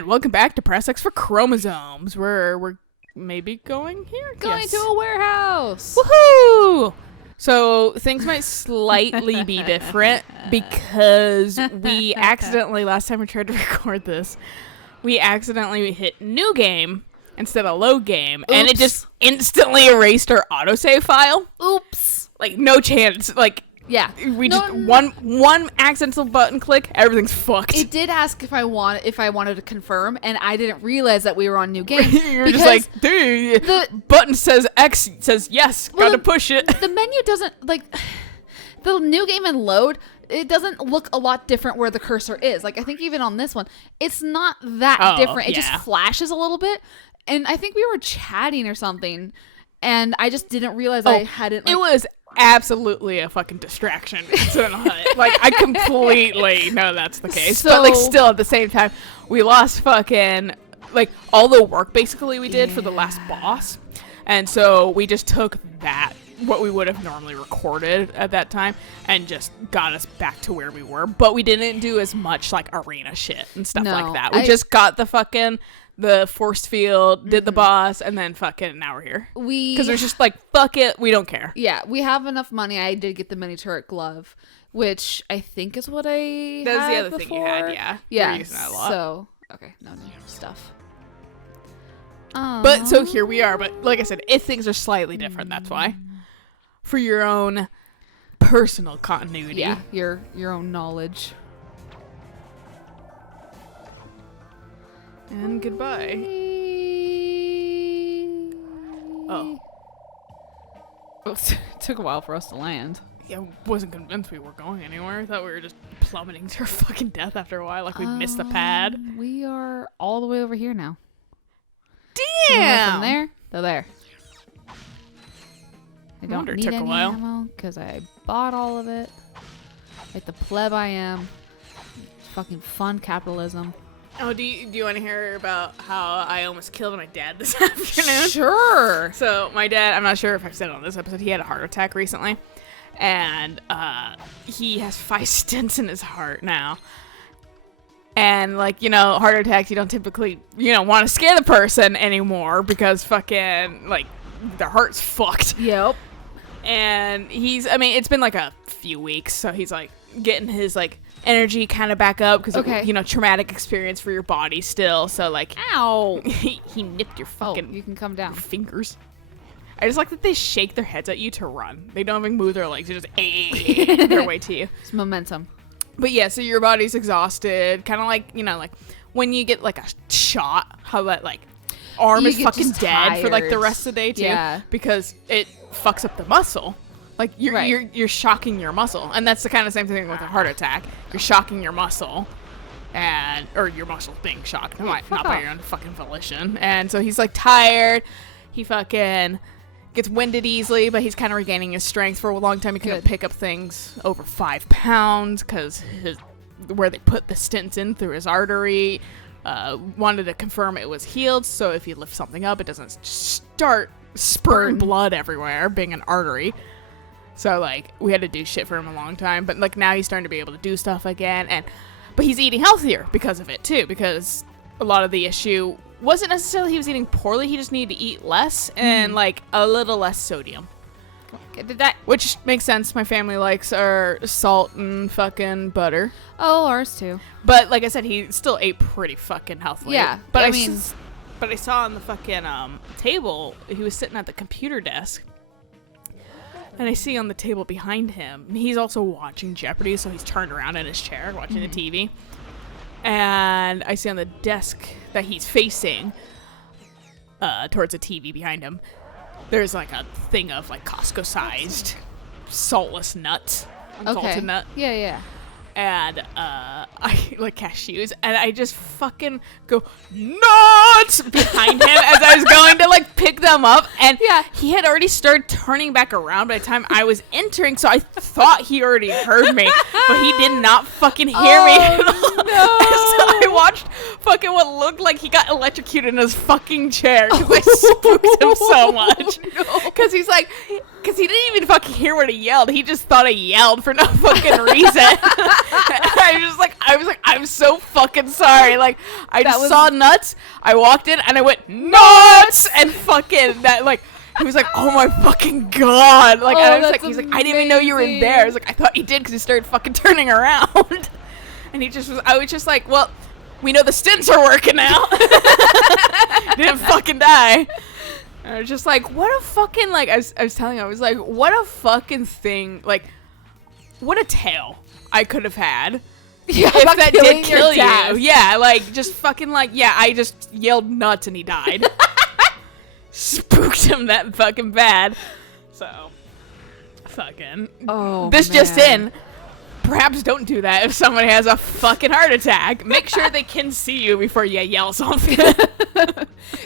And welcome back to Press X for Chromosomes, where we're maybe going here? Going to a warehouse. Woohoo! So things might slightly be different because we accidentally, last time we tried to record this, we accidentally hit new game instead of load game. Oops. And it just instantly erased our autosave file. Oops. Like, no chance. Like, yeah. We just, one accidental button click, everything's fucked. It did ask if I wanted to confirm, and I didn't realize that we were on new game. You're just like, dude, the button says X, says yes, gotta push it. The menu doesn't, like, the new game and load, it doesn't look a lot different where the cursor is. Like, I think even on this one, it's not that different. It just flashes a little bit, and I think we were chatting or something, and I just didn't realize I hadn't, like, it was absolutely a fucking distraction. Like, I completely know that's the case. So, but, like, still at the same time, we lost fucking, like, all the work basically we did for the last boss. And so we just took that, what we would have normally recorded at that time, and just got us back to where we were. But we didn't do as much, like, arena shit and stuff like that. We just got the force field, did the boss, and then fucking now we're here. Because there's just like, fuck it, we don't care. Yeah, we have enough money. I did get the mini turret glove, which I think is what I That's had the other before. thing you had, yeah. Yeah, you're using that a lot. So, okay, no new stuff. But, so here we are, but like I said, if things are slightly different, that's why. For your own personal continuity. Yeah, your own knowledge. And goodbye. Oh. It took a while for us to land. Yeah, I wasn't convinced we were going anywhere. I thought we were just plummeting to our fucking death after a while, like we missed the pad. We are all the way over here now. Damn! So from there to there. I don't wonder it need took a any while. ammo because I bought all of it. Like the pleb I am. Fucking fun capitalism. Oh, do you want to hear about how I almost killed my dad this afternoon? Sure. So my dad, I'm not sure if I've said it on this episode, he had a heart attack recently. And he has 5 stents in his heart now. And, like, heart attacks, you don't typically, want to scare the person anymore because fucking, like, their heart's fucked. Yep. And it's been, like, a few weeks, so he's, like, getting his, like, energy kind of back up because traumatic experience for your body still. So, like, ow, he nipped your fucking you can come down fingers. I just like that they shake their heads at you to run. They don't even move their legs. They just their way to you. It's momentum. But yeah, so your body's exhausted, kind of like, like when you get like a shot, how that like arm is fucking dead for like the rest of the day too, because it fucks up the muscle. Like you're shocking your muscle, and that's the kind of same thing with a heart attack. You're shocking your muscle, or your muscle's being shocked, not by your own fucking volition. And so he's like tired. He fucking gets winded easily, but he's kind of regaining his strength. For a long time, he couldn't pick up things over 5 pounds because where they put the stents in through his artery. Wanted to confirm it was healed, so if you lift something up, it doesn't start spurting blood everywhere, being an artery. So, like, we had to do shit for him a long time. But, like, now he's starting to be able to do stuff again. But he's eating healthier because of it, too. Because a lot of the issue wasn't necessarily he was eating poorly. He just needed to eat less and, like, a little less sodium. Which makes sense. My family likes our salt and fucking butter. Oh, ours, too. But, like I said, he still ate pretty fucking healthily. Yeah. But I saw on the fucking table, he was sitting at the computer desk. And I see on the table behind him, he's also watching Jeopardy, so he's turned around in his chair watching the TV. And I see on the desk that he's facing towards a TV behind him, there's like a thing of like Costco-sized saltless nuts. Salted nut. Yeah. And I like cashews, and I just fucking go nuts behind him as I was going to like pick them up, and he had already started turning back around by the time I was entering, so I thought he already heard me, but he did not fucking hear me at all. No. So I watched fucking what looked like he got electrocuted in his fucking chair because I spooked him so much. Because he's like, Because he didn't even fucking hear what he yelled. He just thought I yelled for no fucking reason. I was like, I'm so fucking sorry. Like, I just saw nuts. I walked in and I went, nuts! And fucking that, like, he was like, oh my fucking God. Like, I was like, he's like, I didn't even know you were in there. I was like, I thought you did because he started fucking turning around. And I was just like, well, we know the stints are working now. Didn't fucking die. And I was just like, what a fucking, like, I was telling him, I was like, what a fucking thing, like, what a tale I could have had. Yeah, if that did kill you. Yeah, like, just fucking, like, yeah, I just yelled nuts and he died. Spooked him that fucking bad. So, fucking. Oh, this man. Just in. Perhaps don't do that if somebody has a fucking heart attack. Make sure they can see you before you yell something.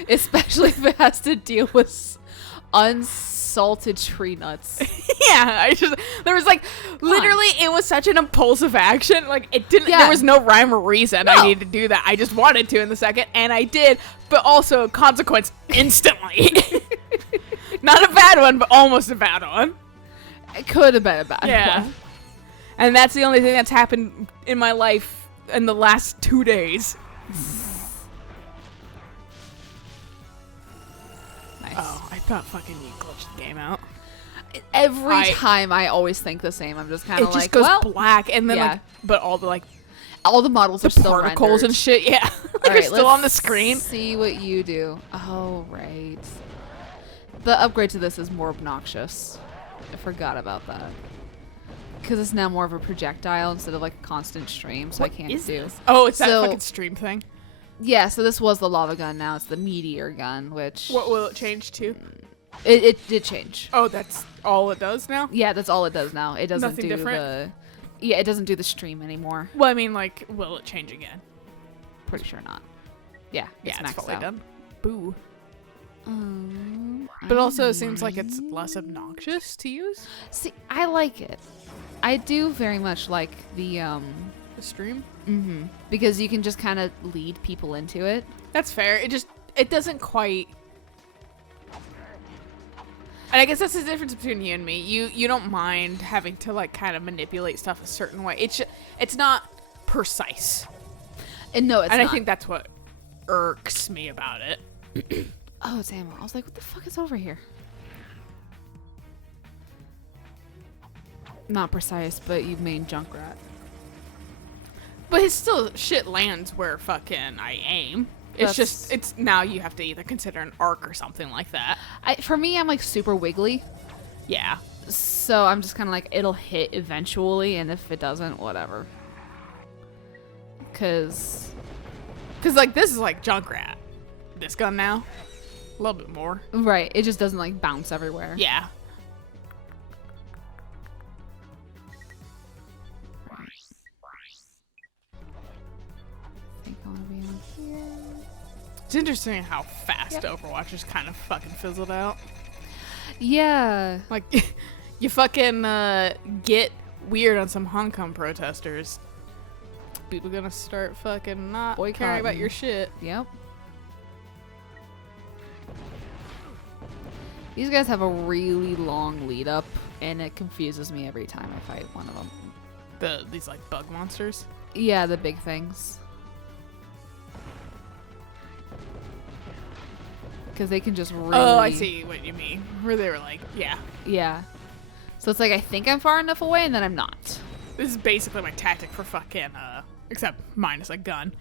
Especially if it has to deal with unsalted tree nuts. Yeah, there was like, literally, it was such an impulsive action. Like, it didn't, there was no rhyme or reason I needed to do that. I just wanted to in the second, and I did, but also consequence instantly. Not a bad one, but almost a bad one. It could have been a bad one. And that's the only thing that's happened in my life in the last 2 days. Nice. Oh, I thought fucking you glitched the game out. Every time I always think the same. I'm just kind of like, it just goes black, and then like, but all the models are still particles rendered. And shit. Yeah, they're still on the screen. See what you do. Oh right. The upgrade to this is more obnoxious. I forgot about that. Because it's now more of a projectile instead of like a constant stream, so I can't do. This? Oh, it's that fucking stream thing. Yeah, so this was the lava gun. Now it's the meteor gun, which. What will it change to? It did change. Oh, that's all it does now? Yeah, that's all it does now. It doesn't Nothing do different? Yeah, it doesn't do the stream anymore. Well, I mean, like, will it change again? Pretty sure not. Yeah, it's fully out. Done. Boo. But also, it seems like it's less obnoxious to use. See, I like it. I do very much like the stream. Mm-hmm. Because you can just kind of lead people into it. That's fair. It doesn't quite. And I guess that's the difference between you and me. You don't mind having to like kind of manipulate stuff a certain way. It's not precise. And no, it's not. And I think that's what irks me about it. Oh, it's ammo. I was like, what the fuck is over here? Not precise, but you made Junkrat. But it's still shit lands where fucking I aim. It's now you have to either consider an arc or something like that. For me, I'm like super wiggly. Yeah. So I'm just kind of like, it'll hit eventually, and if it doesn't, whatever. Cause like this is like Junkrat. This gun now, a little bit more. Right. It just doesn't like bounce everywhere. Yeah. It's interesting how fast Overwatch just kind of fucking fizzled out. Yeah. Like, you fucking get weird on some Hong Kong protesters. People gonna start fucking not caring about your shit. Yep. These guys have a really long lead up, and it confuses me every time I fight one of them. These like bug monsters? Yeah, the big things. Because they can just really... Oh, I see what you mean. Where they were like, yeah. Yeah. So it's like, I think I'm far enough away, and then I'm not. This is basically my tactic for fucking, except minus a gun,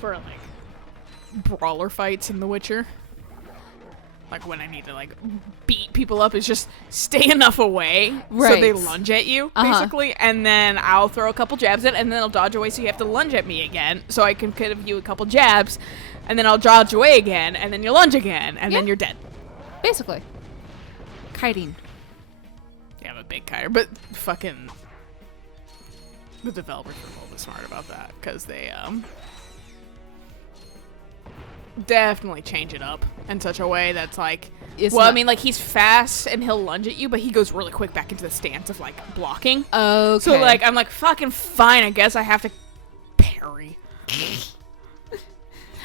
for like, brawler fights in The Witcher. Like, when I need to, like, beat people up, is just stay enough away so they lunge at you, basically. And then I'll throw a couple jabs in, and then I'll dodge away so you have to lunge at me again. So I can give you a couple jabs, and then I'll dodge away again, and then you lunge again, and then you're dead. Basically. Kiting. Yeah, I'm a big kiter, but fucking... The developers were a little bit smart about that, because they, definitely change it up in such a way that's like, I mean, like, he's fast and he'll lunge at you, but he goes really quick back into the stance of like blocking. Okay. So like, I'm like, fucking fine, I guess I have to parry.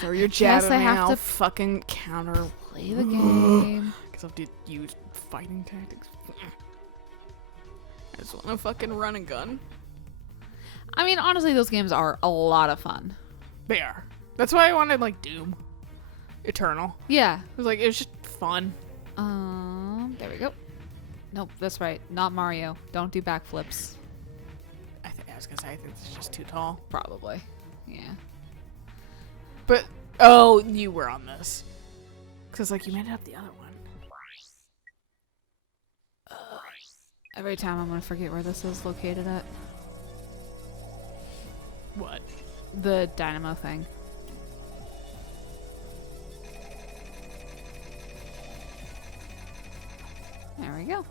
Throw your jab at me, I'll fucking counter. Play the game. Because I'll use fighting tactics. I just want to fucking run and gun. I mean, honestly, those games are a lot of fun. They are. That's why I wanted, like, Doom Eternal. Yeah. It was just fun. There we go. Nope, that's right. Not Mario. Don't do backflips. I was gonna say, I think it's just too tall. Probably. Yeah. But, oh, you were on this. Because, like, you made it up the other one. Every time I'm gonna forget where this is located at. What? The dynamo thing. There we go.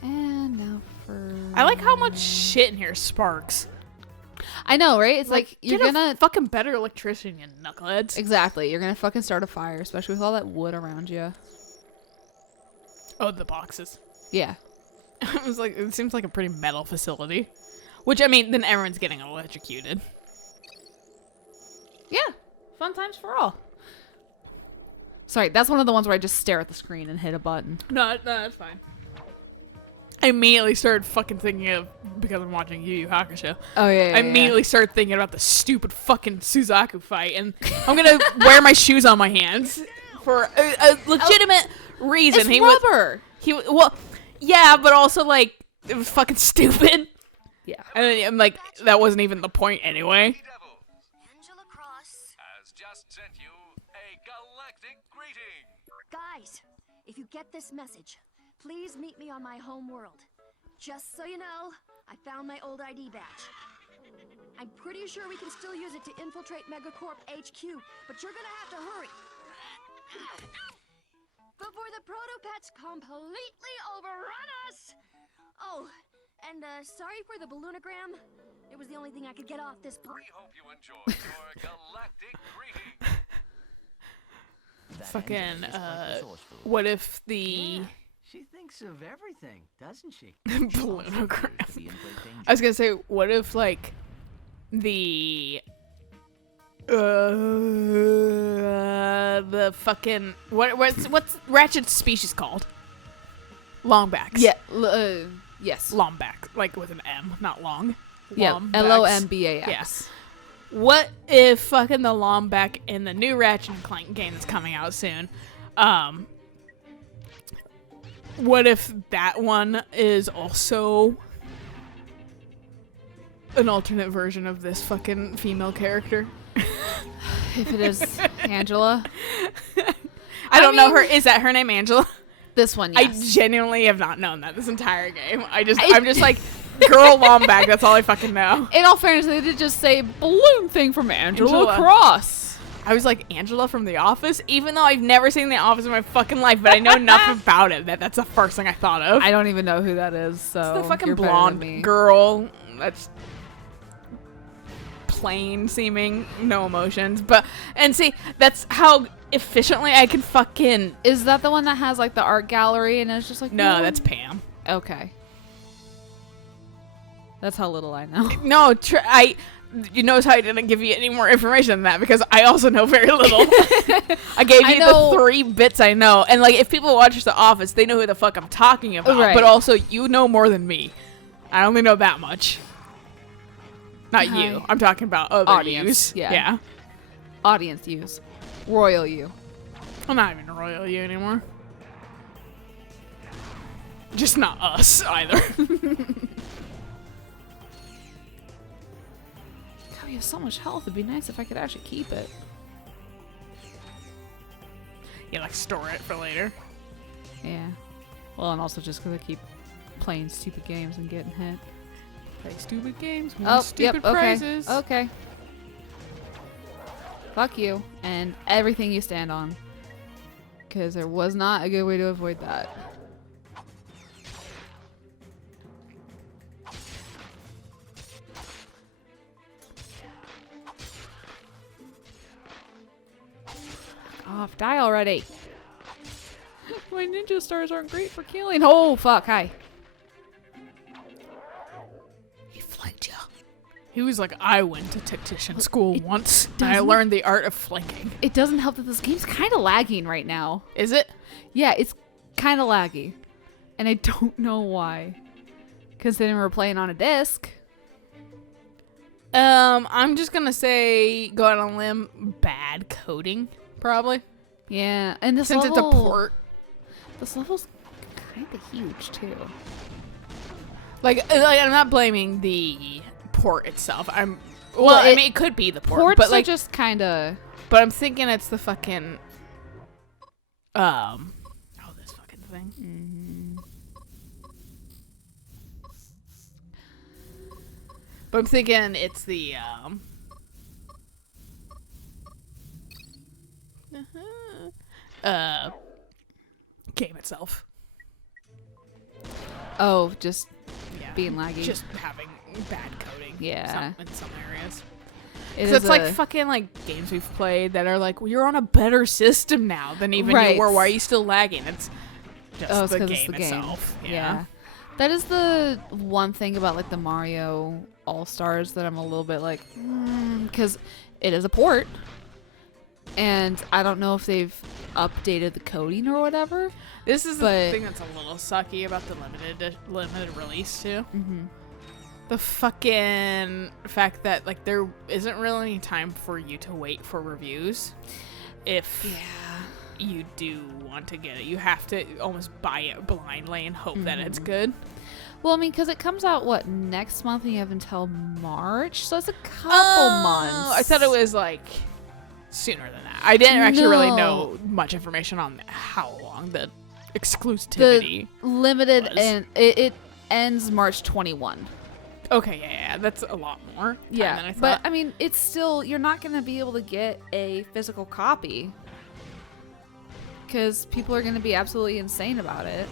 And now for... I like how much shit in here sparks. I know, right? It's like you're gonna... fucking better electrician, you knuckleheads. Exactly. You're gonna fucking start a fire, especially with all that wood around you. Oh, the boxes. Yeah. It seems like a pretty metal facility. Which, I mean, then everyone's getting electrocuted. Yeah. Fun times for all. Sorry, that's one of the ones where I just stare at the screen and hit a button. No, that's fine. I immediately started fucking thinking of, because I'm watching Yu Yu Hakusho. Oh, yeah, I immediately started thinking about the stupid fucking Suzaku fight, and I'm gonna wear my shoes on my hands for a legitimate reason. It's rubber. Well, yeah, but also, like, it was fucking stupid. Yeah. And then I'm like, that wasn't even the point anyway. Angela Cross has just sent you a galactic greeting. Guys, if you get this message, please meet me on my home world. Just so you know, I found my old ID badge. I'm pretty sure we can still use it to infiltrate Megacorp HQ, but you're gonna have to hurry. Before the Protopets completely overrun us! Oh, and sorry for the balloonogram. It was the only thing I could get off this We hope you enjoy your galactic greeting. Fucking, what if the... She thinks of everything, doesn't she? Balloonogram. I was gonna say, what if, like, the fucking... What's Ratchet's species called? Longbacks. Yeah. Yes. Lombax. Like, with an M, not long. Yeah. Lombax. Lombax. Yes. What if fucking the Lomback in the new Ratchet and Clank game that's coming out soon, what if that one is also an alternate version of this fucking female character? If it is Angela. I don't know her. Is that her name, Angela? This one, yes. I genuinely have not known that this entire game. I'm just like, girl Lomback, that's all I fucking know. In all fairness, they did just say balloon thing from Angela Cross. I was like, Angela from The Office? Even though I've never seen The Office in my fucking life, but I know enough about it that's the first thing I thought of. I don't even know who that is, so it's the fucking you're blonde girl that's plain seeming, no emotions. And see, that's how efficiently I can fucking... Is that the one that has, like, the art gallery and it's just like... No, that's Pam. Okay. That's how little I know. No, you notice how I didn't give you any more information than that, because I also know very little. I gave you the 3 bits I know. And, like, if people watch The Office, they know who the fuck I'm talking about. Right. But also, you know more than me. I only know that much. Not you. I'm talking about other audience. Yeah. Audience use. Royal you. I'm not even royal you anymore. Just not us, either. We have so much health. It'd be nice if I could actually keep it. Yeah, like store it for later. Yeah. Well, and also just because I keep playing stupid games and getting hit. Play stupid games, win stupid prizes. Okay. Fuck you and everything you stand on. Because there was not a good way to avoid that. Off, die already. My ninja stars aren't great for killing. Oh, fuck, hi. He flanked you. He was like, I went to tactician school once, and I learned the art of flanking. It doesn't help that this game's kind of lagging right now. Is it? Yeah, it's kind of laggy. And I don't know why. Considering we're playing on a disc. I'm just gonna say, go out on a limb, bad coding, probably. Yeah, and this Since level, it's a port. This level's kind of huge too. Like, I'm not blaming the port itself. I mean, it could be the port, ports but like, are just kind of. But I'm thinking it's the fucking, this fucking thing. Mm-hmm. But I'm thinking it's the, game itself. Oh, just Yeah. being laggy. Just having bad coding. Yeah. In some areas. It It's like fucking like games we've played that are like, well, you're on a better system now than even you were. Why are you still lagging? It's just the game itself. Yeah. That is the one thing about like the Mario All-Stars that I'm a little bit like, because it is a port. And I don't know if they've updated the coding or whatever. This is the thing that's a little sucky about the limited release too. Mm-hmm. The fucking fact that like there isn't really any time for you to wait for reviews. If you do want to get it, you have to almost buy it blindly and hope that it's good. Well, I mean, because it comes out next month, and you have until March, so it's a couple months. I thought it was like sooner than that. I didn't actually really know much information on how long the exclusivity. The limited and it ends March 21. Okay, yeah, that's a lot more time than I thought. But I mean, it's still, you're not going to be able to get a physical copy because people are going to be absolutely insane about it.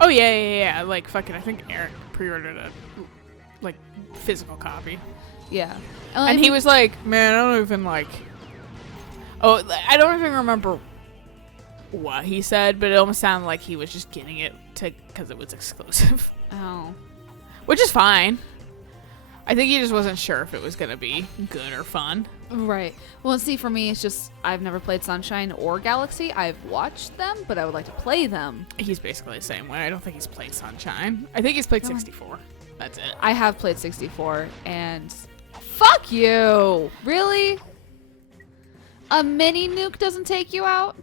Oh yeah. Like fucking, I think Eric pre-ordered a like physical copy. Yeah, and he was like, "Man, I don't even like." Oh, I don't even remember what he said, but it almost sounded like he was just getting it because it was exclusive. Oh, which is fine. I think he just wasn't sure if it was gonna be good or fun. Right. Well, see, for me, it's just I've never played Sunshine or Galaxy. I've watched them, but I would like to play them. He's basically the same way. I don't think he's played Sunshine. I think he's played 64. That's it. I have played 64, and fuck you. Really? A mini nuke doesn't take you out?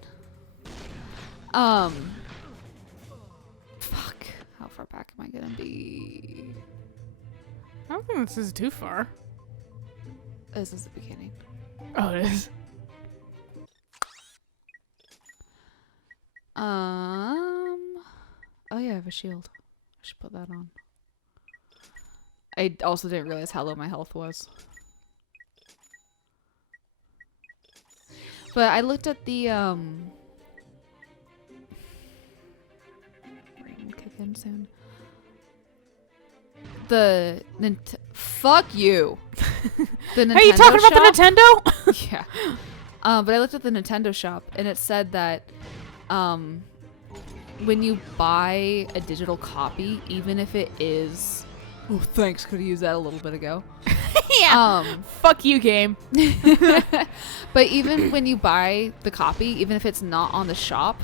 Fuck. How far back am I gonna be? I don't think this is too far. This is the beginning. Oh, it is. Oh yeah, I have a shield. I should put that on. I also didn't realize how low my health was. But I looked at the we're gonna kick in soon. Fuck you. The Nintendo Hey, you talking shop? about the Nintendo? Yeah. But I looked at the Nintendo shop and it said that when you buy a digital copy, even if it is thanks, could have used that a little bit ago. Yeah. Fuck you, game. But even when you buy the copy, even if it's not on the shop,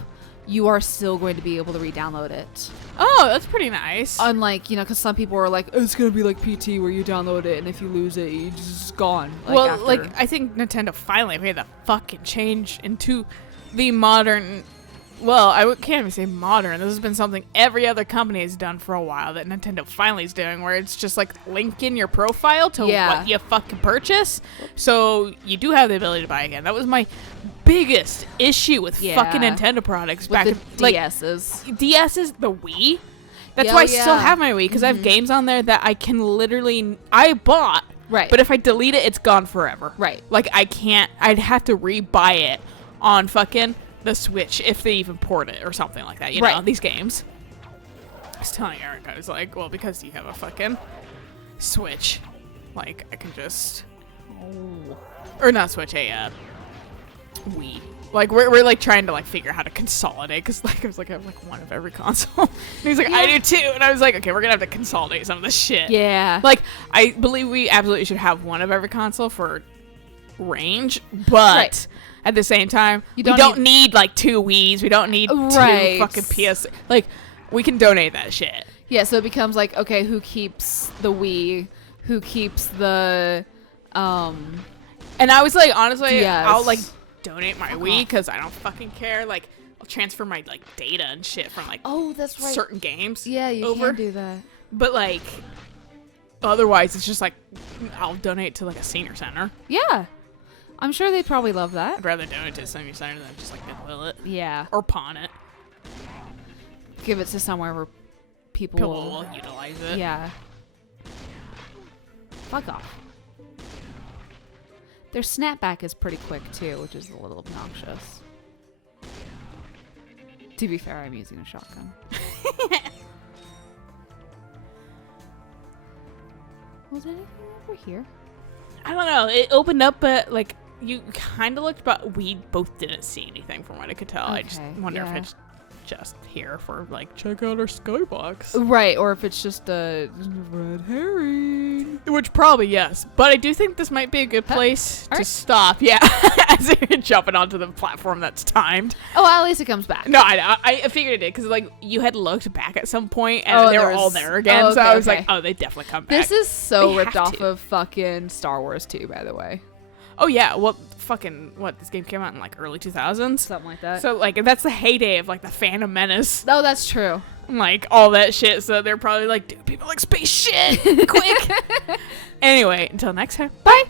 you are still going to be able to re-download it. Oh, that's pretty nice. Unlike, because some people are like, oh, it's going to be like PT where you download it and if you lose it, it's just gone. I think Nintendo finally made the fucking change into the modern... Well, can't even say modern. This has been something every other company has done for a while that Nintendo finally is doing, where it's just like link in your profile to what you fucking purchase. So you do have the ability to buy again. That was my biggest issue with fucking Nintendo products back in DS's. DS's, the Wii. That's why I still have my Wii, because I have games on there that I can literally... I bought, but if I delete it, it's gone forever. Right. Like, I can't... I'd have to re-buy it on fucking... the Switch, if they even port it or something like that, you know, these games. I was telling Eric, I was like, well, because you have a fucking Switch, like, I can just... Or not Switch, a Wii. Like, we're like, trying to, like, figure out how to consolidate, because, like, I was like, I have, like, one of every console. And he's like, I do too. And I was like, okay, we're gonna have to consolidate some of this shit. Yeah. Like, I believe we absolutely should have one of every console for range, but... at the same time, we don't need like 2 Wiis. We don't need 2 fucking PS. Like, we can donate that shit. Yeah, so it becomes like, okay, who keeps the Wii? Who keeps the, And I was like, honestly, DS. I'll like donate my Wii because I don't fucking care. Like, I'll transfer my like data and shit from like that's right. certain games. Yeah, you can do that. But like, otherwise, it's just like I'll donate to like a senior center. Yeah, I'm sure they'd probably love that. I'd rather donate to a senior center than just like Goodwill it. Yeah, or pawn it. Give it to somewhere where people will utilize it. Yeah. Fuck off. Their snapback is pretty quick too, which is a little obnoxious. To be fair, I'm using a shotgun. Was anything over here? I don't know. It opened up, but like you kind of looked, but we both didn't see anything from what I could tell. Okay, I just wonder if it's just here for like check out our skybox, right? Or if it's just a red herring. Which probably yes, but I do think this might be a good place to stop. Yeah, as you're jumping onto the platform that's timed. Oh, at least it comes back. No, I figured it did because like you had looked back at some point and they were all there again. So I was like, oh, they definitely come back. This is so ripped off of fucking Star Wars 2, by the way. Oh yeah, well, this game came out in like early 2000s, something like that. So like that's the heyday of like the Phantom Menace. Oh, that's true. Like all that shit. So they're probably like, dude, people like space shit. Quick. Anyway, until next time. Bye.